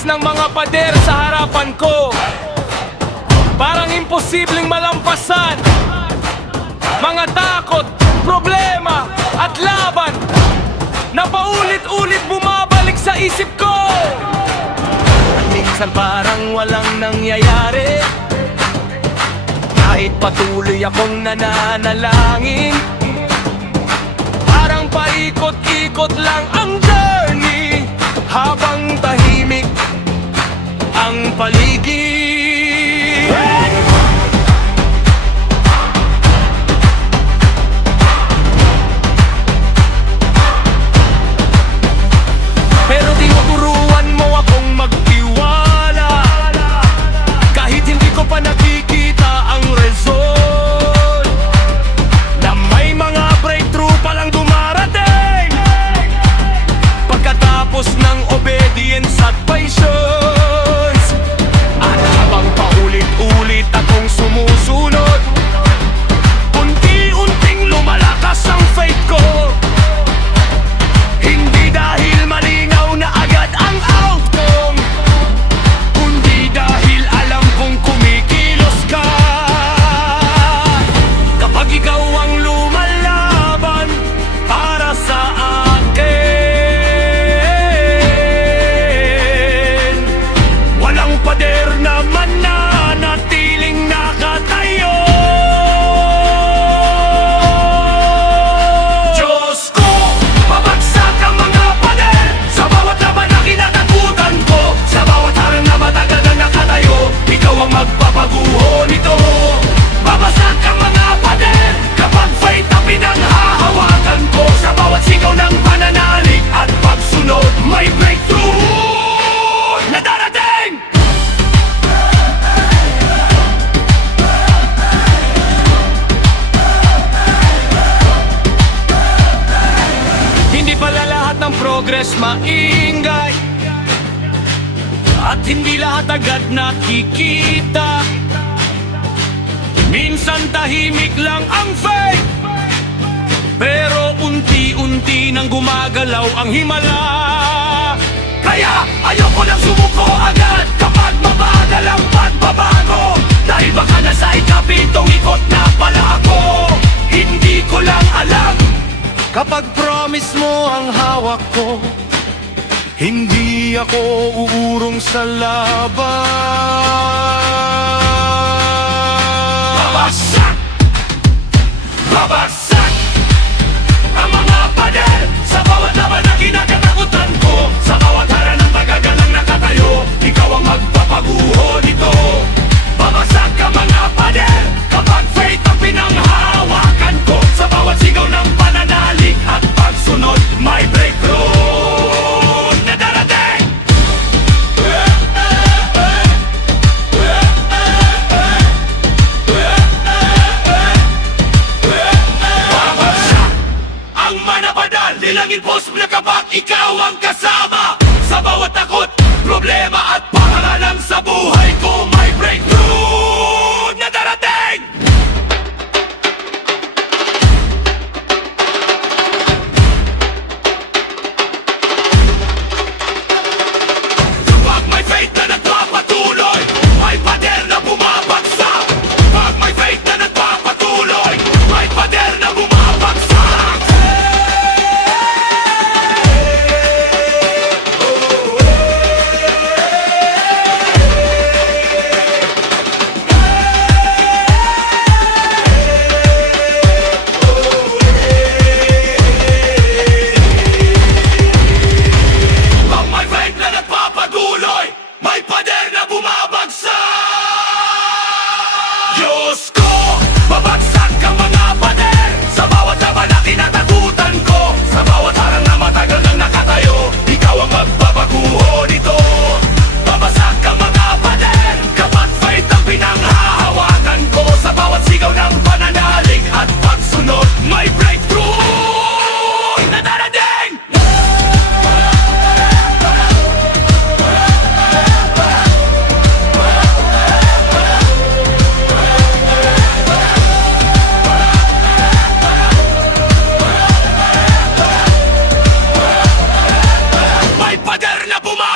Linis ng mga pader sa harapan ko, parang imposibleng malampasan. Mga takot, problema at laban na paulit-ulit bumabalik sa isip ko. At minsan parang walang nangyayari, kahit patuloy akong nananalangin. Parang paikot-ikot lang ang journey, habang tahimik ang paligid. Pero tinuturuan mo akong magtiwala, kahit hindi ko pa nakikita ang result, na may mga breakthrough palang dumarating pagkatapos ng obedience at patience. At habang paulit-ulit akong sumusunod, unti-unting lumalakas ang faith ko. Hindi dahil malinaw na agad ang outcome, kundi dahil alam kong kumikilos ka. Kapag ikaw ang lumalaban para sa akin, walang pader na mananatiling nakatayo. Diyos ko, babagsak ang mga pader sa bawat laban na kinatakutan ko. Sa bawat harang na matagal na nakatayo, ikaw ang magpapaguho nito. Babagsak ang mga pader kapag faith ang pinanghahawakan ko. Sa bawat sigaw ng pananalig at pagsunod, may breakthrough na darating. Hindi pala lahat ng progress maingay, at hindi lahat agad nakikita. Minsan tahimik lang ang faith, pero unti-unti nang gumagalaw ang himala. Kaya ayoko lang sumuko agad kapag mabagal ang pagbabago, dahil baka nasa ikapitong ikot na pala ako. Hindi ko lang alam, kapag promise mo ang hawak ko, hindi ako uurong sa laban. Babagsak! Babagsak! Ang mga pader sa bawat laban na kinakatakutan ko. Sa bawat harang ng magagalang nakatayo, ikaw ang magpapaguho nito. Babagsak ang mga pader kapag faith ang pinanghahawakan ko. Sa bawat sigaw ng pananalig at pagsunod, may breakthrough na darating. Babagsak ang manapadal, nilangin post na kapag ikaw ang kasama. Sa bawat takot, problema at pangalan sa buhay ko, may breakthrough na darating. Pag may faith na nagpapatuloy, may pader na bumabagsak. Pag may faith na nagpapatuloy, may pader na bumabagsak. Pag may faith na nagpapatuloy, may pader na bumabagsak. Diyos ko, babagsak ang mga pader sa bawat laban na kinatakutan ko. Sa bawat harang na matagal nang nakatayo, ikaw ang magpapaguho nito. Babagsak ang mga pader kapag faith ang pinanghahawakan ko. Sa bawat sigaw ng pananalig at pagsunod, may breakthrough na darating. May pader na bumabagsak.